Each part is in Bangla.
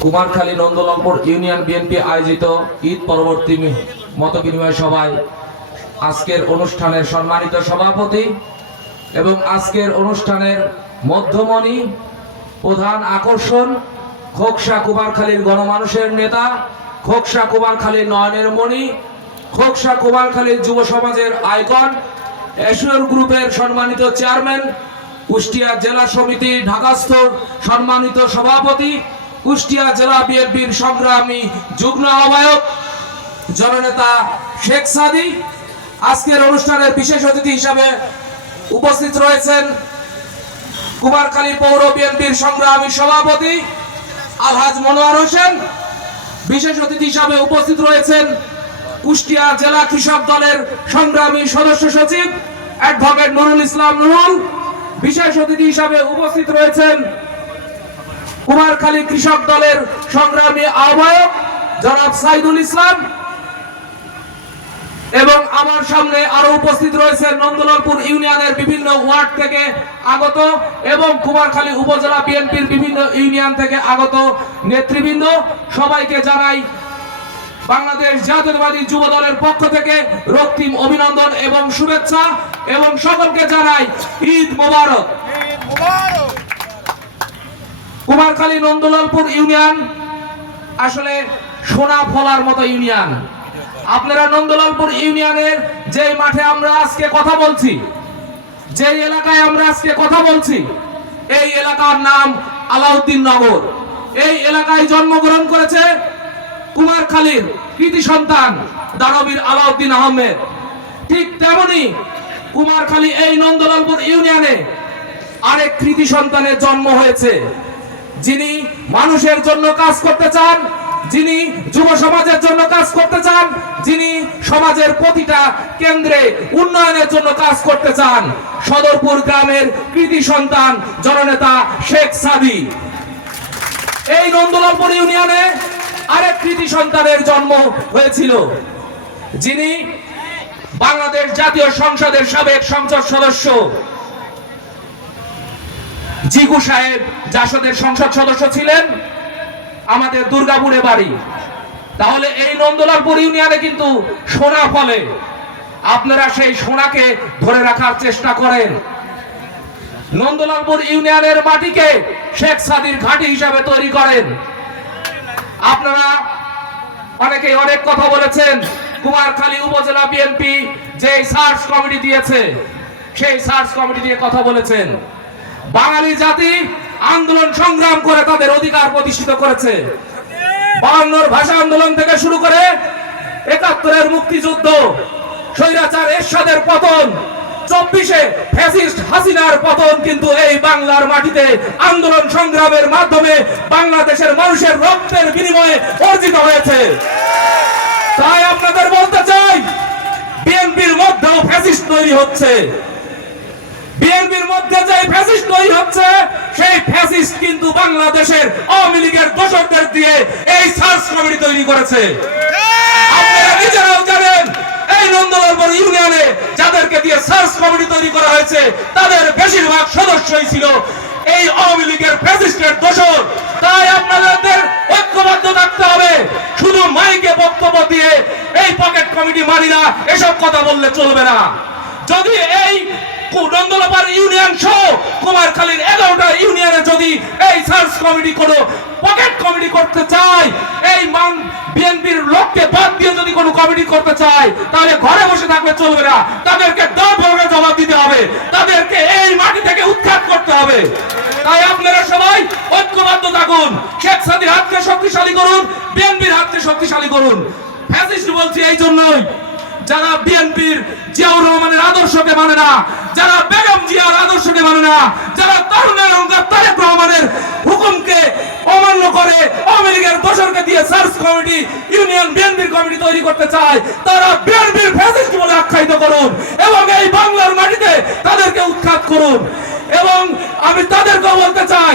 কুমারখালী নন্দলম্পুর ইউনিয়ন বিএনপি আয়োজিত ঈদ পরবর্তী মত বিনিময় সভায় আজকের অনুষ্ঠানের সম্মানিত সভাপতি এবং আজকের অনুষ্ঠানের মধ্যমণি, প্রধান আকর্ষণ, খোকসা কুমারখালীর গণমানুষের নেতা, খোকসা কুমারখালীর নয়নের মণি, খোকসা কুমারখালীর যুব সমাজের আইকন, এশিয়র গ্রুপের সম্মানিত চেয়ারম্যান কুষ্টিয়া জেলা সমিতি ঢাকাস্থ সম্মানিত সভাপতি, কুষ্টিয়া জেলা বিএনপির সংগ্রামী যুগ্ম আহ্বায়ক জননেতা শেখ সাদি। আজকের অনুষ্ঠানের বিশেষ অতিথি হিসাবে উপস্থিত রয়েছেন কুমারখালী পৌর বিএনপির সংগ্রামী সভাপতি আলহাজ মনোয়ার হোসেন। বিশেষ অতিথি হিসাবে উপস্থিত রয়েছেন কুষ্টিয়া জেলা কৃষক দলের সংগ্রামী সদস্য সচিব অ্যাডভোকেট নুরুল ইসলাম নুরুল। বিশেষ অতিথি হিসাবে উপস্থিত রয়েছেন কুমারখালী কৃষক দলের সংগ্রামী আহ্বায়ক জনাব সাইদুল ইসলাম এবং আমার সামনে আরও উপস্থিত রয়েছে নন্দলালপুর ইউনিয়নের বিভিন্ন ওয়ার্ড থেকে আগত এবং কুমারখালী উপজেলা বিএনপির বিভিন্ন ইউনিয়ন থেকে আগত নেতৃবৃন্দ। সবাইকে জানাই বাংলাদেশ জাতীয়তাবাদী যুব দলের পক্ষ থেকে রক্তিম অভিনন্দন এবং শুভেচ্ছা এবং সকলকে জানাই ঈদ মোবারক। কুমারখালী নন্দলালপুর ইউনিয়ন আসলে সোনা ফলার মতো ইউনিয়ন। আপনারা নন্দলালপুর ইউনিয়নের যে মাঠে আমরা আজকে কথা বলছি যে এলাকায় আমরা আজকে কথা বলছি, এই এলাকার নাম আলাউদ্দিন নগর। এই এলাকায় জন্মগ্রহণ করেছে কুমারখালীর কৃতি সন্তান দানবীর আলাউদ্দিন আহমেদ। ঠিক তেমনি কুমারখালী এই নন্দলালপুর ইউনিয়নে আরেক কৃতি সন্তানের জন্ম হয়েছে। যিনি মানুষের জন্য কাজ করতে চান, যিনি যুব সমাজের জন্য কাজ করতে চান, যিনি সমাজের প্রতিটা কেন্দ্রে উন্নয়নের জন্য কাজ করতে চান, সদরপুর গ্রামের কৃতি সন্তান জননেতা শেখ সাদি। এই নন্দলালপুর ইউনিয়নে আরেক কৃতি সন্তানের জন্ম হয়েছিল। যিনি বাংলাদেশ জাতীয় সংসদের সাবেক সংসদ সদস্য। জিগু সাহেব জাসদের সংসদ সদস্য ছিলেন। আমাদের দুর্গাপুরে বাড়ি। তাহলে এই নন্দলালপুর ইউনিয়নে কিন্তু সোনা ফলে। আপনারা সেই সোনাকে ধরে রাখার চেষ্টা করেন। নন্দলালপুর ইউনিয়নের মাটিকে শেখ সাদির ঘাঁটি হিসাবে তৈরি করেন। আপনারা অনেকেই অনেক কথা বলেছেন। কুমারখালী উপজেলা বিএনপি যে সার্চ কমিটি দিয়েছে, সেই সার্চ কমিটি দিয়ে কথা বলেছেন। বাঙালি জাতি আন্দোলন সংগ্রাম করে তাদের অধিকার প্রতিষ্ঠিত করেছে। বায়ান্নর ভাষা আন্দোলন থেকে শুরু করে একাত্তরের মুক্তিযুদ্ধ, স্বৈরাচার এরশাদের পতন চব্বিশে ফ্যাসিস্ট হাসিনার পতন কিন্তু এই বাংলার মাটিতে আন্দোলন সংগ্রামের মাধ্যমে বাংলাদেশের মানুষের রক্তের বিনিময়ে অর্জিত হয়েছে। তাই আপনাদের বলতে চাই, বিএনপির মধ্যেও ফ্যাসিস্ট তৈরি হচ্ছে। বিএনপির মধ্যে যে ফ্যাসিস্ট তৈরি হচ্ছে, সেই ফ্যাসিস্ট কিন্তু বাংলাদেশের আওয়ামী লীগের দোষকদের দিয়ে এই সার্চ কমিটি তৈরি করেছে আপনারা নিজেরাও জানেন এই নন্দলালপুর ইউনিয়নে যাদেরকে দিয়ে সার্চ কমিটি তৈরি করা হয়েছে, তাদের বেশিরভাগ সদস্যই ছিল এই আওয়ামী লীগের প্রেসিডেন্ট দোষর। তাই আপনাদের ঐক্যবদ্ধ থাকতে হবে। শুধু মাইকে বক্তব্য দিয়ে এই পকেট কমিটি মানি না, এসব কথা বললে চলবে না। যদি এই নন্দলাপার ইউনিয়ন সহ কুমারখালীর সার্চ কমিটি কোনো পকেট কমিটি করতে চায় এই মান বিএনপির লোককে বাদ দিয়ে যদি কোনো কমিটি করতে চায় তাহলে ঘরে বসে থাকলে চলবে না। তাদেরকে দল ভরে জবাব দিতে হবে। তাদেরকে এই মাটি থেকে উৎখাত করতে হবে। তাই আপনারা সবাই ঐক্যবদ্ধ থাকুন। শেখ সাদির হাতকে শক্তিশালী করুন বিএনপির হাতকে শক্তিশালী করুন। ফ্যাসিস্ট বলছি এই জন্যই, যারা বিএনপির জিয়াউর রহমানের আদর্শকে মানে না, যারা বেগম জিয়ার আদর্শকে মানে না, যারা তরুণের অঙ্গার তারেক রহমানের হুকুমকে অমান্য করে আওয়ামী লীগের দোসরকে দিয়ে সার্চ কমিটি, ইউনিয়ন বিএনপির কমিটি তৈরি করতে চায়। তারা বিএনপির ফ্যাসিস্ট বলে আখ্যায়িত করুন এবং এই বাংলার মাটিতে তাদেরকে উৎখাত করুন। এবং আমি তাদেরকেও বলতে চাই,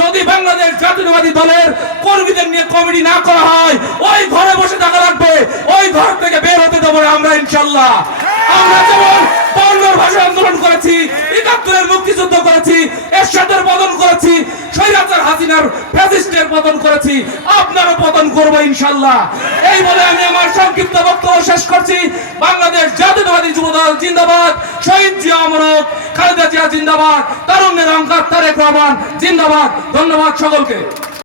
যদি বাংলাদেশ জাতীয়তাবাদী দলের কর্মীদের নিয়ে কমিটি না করা হয়, ওই ঘরে বসে থাকা লাগবে। ওই ঘর থেকে বের হতে দেবো আমরা, ইনশাল্লাহ। আমরা যেমন বাউন্নর ভাষা আন্দোলন করেছি, একাত্তরের হাসিনার ফ্যাসিস্টের পতন করেছি, আপনারও পতন করব ইনশাল্লাহ। এই বলে আমি আমার সংক্ষিপ্ত বক্তব্য শেষ করছি। বাংলাদেশ জাতীয়তাবাদী যুবদল জিন্দাবাদ, শহীদ জিয়া অমরক, খালেদা জিয়া জিন্দাবাদ তারুণ্যের অঙ্কার তারেক রহমান জিন্দাবাদ। ধন্যবাদ সকলকে।